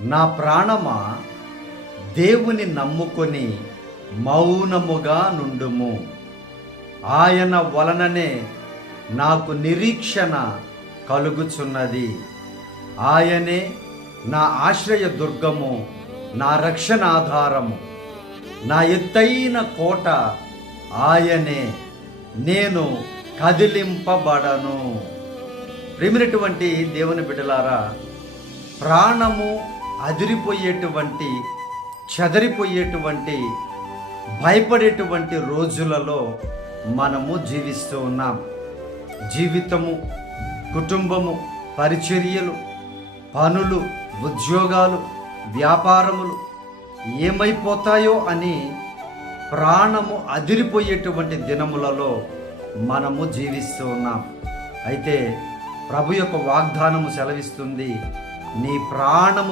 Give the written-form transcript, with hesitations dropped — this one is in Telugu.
నా ప్రాణమా, దేవుని నమ్ముకొని మౌనముగా నుండుము. ఆయన వలననే నాకు నిరీక్షణ కలుగుచున్నది. ఆయనే నా ఆశ్రయ దుర్గము, నా రక్షణ ఆధారము, నా ఎత్తైన కోట ఆయనే. నేను కదిలింపబడను. ప్రేమైనటువంటి దేవుని బిడ్డలారా, ప్రాణము అదిరిపోయేటువంటి, చెదరిపోయేటువంటి, భయపడేటువంటి రోజులలో మనము జీవిస్తూ ఉన్నాం. జీవితము, కుటుంబము, పరిచర్యలు, పనులు, ఉద్యోగాలు, వ్యాపారములు ఏమైపోతాయో అని ప్రాణము అదిరిపోయేటువంటి దినములలో మనము జీవిస్తూ ఉన్నాం. అయితే ప్రభు యొక్క వాగ్దానము సెలవిస్తుంది, నీ ప్రాణము